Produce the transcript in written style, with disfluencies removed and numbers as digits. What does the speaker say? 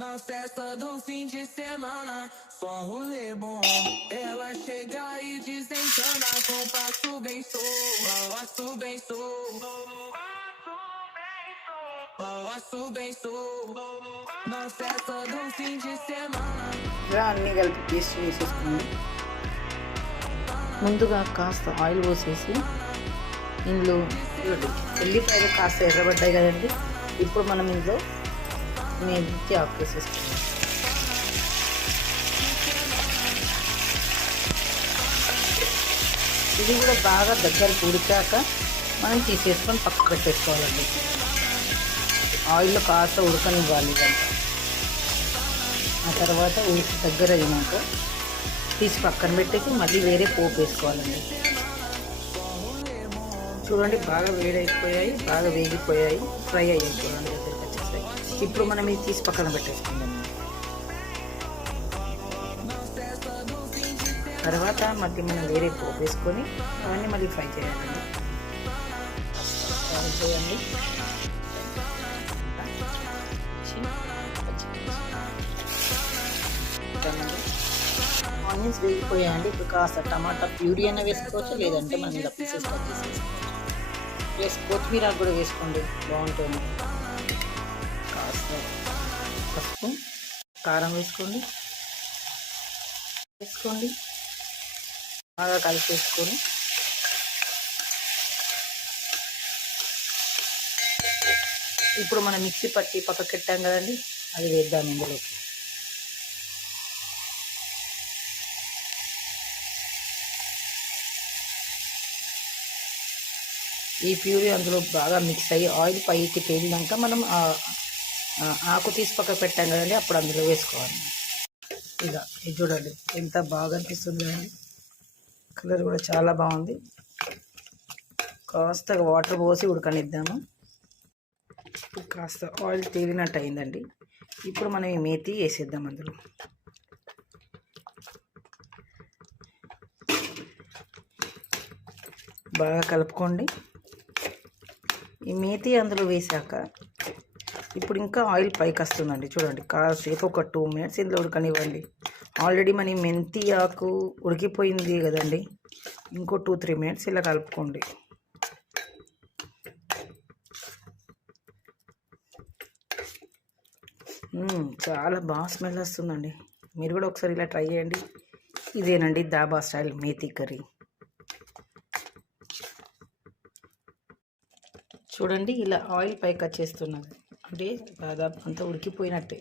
Na festa do fim de semana, só rolê bom. Ela chega e desencana com passo bem solto, passo bem solto, passo bem solto. Na festa do fim de semana. ఇలా అన్నీ కలిపి paste వేసేసుకోండి. ముందుగా కాస్త oil పోసేసి ఇందులో ఉల్లిపాయలు కాస్త ఎర్రబడ్డాయి కదండి. ఇప్పుడు మనం ఇందులో మెంతి ఆకు వేసేసుకోండి. ఇది కూడా బాగా దగ్గరకు ఉడికాక మనం తీసేసుకొని పక్కకు పెట్టేసుకోవాలండి. ఆయిల్లో కాస్త ఉడకనివ్వాలి ఇదంతా. ఆ తర్వాత ఉడికి దగ్గర అయినాక తీసి పక్కన పెట్టేసి మళ్ళీ వేరే పోపు వేసుకోవాలండి. చూడండి బాగా వేడైపోయాయి, బాగా వేగిపోయాయి, ఫ్రై అయ్యాయి. చూడండి దగ్గరికి వచ్చేసాయి. ఇప్పుడు మనం ఇది తీసి పక్కన పెట్టేసుకుందాం. తర్వాత మళ్ళీ మనం వేరే పోపు వేసుకొని అవన్నీ మళ్ళీ ఫ్రై చేయాలండి. ఫ్రై చేయండి. ఆనియన్స్ వేగిపోయాయండి. ఇప్పుడు కాస్త టమాటా ప్యూరీ అయినా వేసుకోవచ్చు, లేదంటే మనం ఇలా పీసెస్ కట్ చేసేసుకోవచ్చు. కొత్తిమీర కూడా వేసుకోండి, బాగుంటుంది. కాస్త పసుపు, కారం వేసుకోండి. బాగా కలిపేసుకొని ఇప్పుడు మనం మిక్సీ పట్టి పక్కకి పెట్టాం కదండి, అది వేద్దాం ఇందులోకి. ఈ ప్యూరీ అందులో బాగా మిక్స్ అయ్యి ఆయిల్ పైకి తేలినాక మనం ఆకు తీసి పక్కకు పెట్టాం కదండి, అప్పుడు అందులో వేసుకోవాలి. ఇలా ఇది చూడండి ఎంత బాగా అనిపిస్తుంది కదండి. కలర్ కూడా చాలా బాగుంది. కాస్త వాటర్ పోసి ఉడకనిద్దాము. కాస్త ఆయిల్ తేలినట్టు అయిందండి. ఇప్పుడు మనం ఈ మేతి వేసేద్దాం అందులో. బాగా కలుపుకోండి. ఈ మేతి అందులో వేసాక ఇప్పుడు ఇంకా ఆయిల్ పైకి వస్తుందండి. చూడండి కాసేపు ఒక 2 minutes ఇందులో ఉడకనివ్వండి. ఆల్రెడీ మన మెంతి ఆకు ఉడికిపోయింది కదండి. ఇంకో 2-3 minutes ఇలా కలుపుకోండి. చాలా బాగా స్మెల్ వస్తుందండి. మీరు కూడా ఒకసారి ఇలా ట్రై చేయండి. ఇదేనండి దాబా స్టైల్ మేతి కర్రీ. చూడండి ఇలా ఆయిల్ పైకి వచ్చేస్తున్నది, అంటే దాదాపు అంతా ఉడికిపోయినట్టే.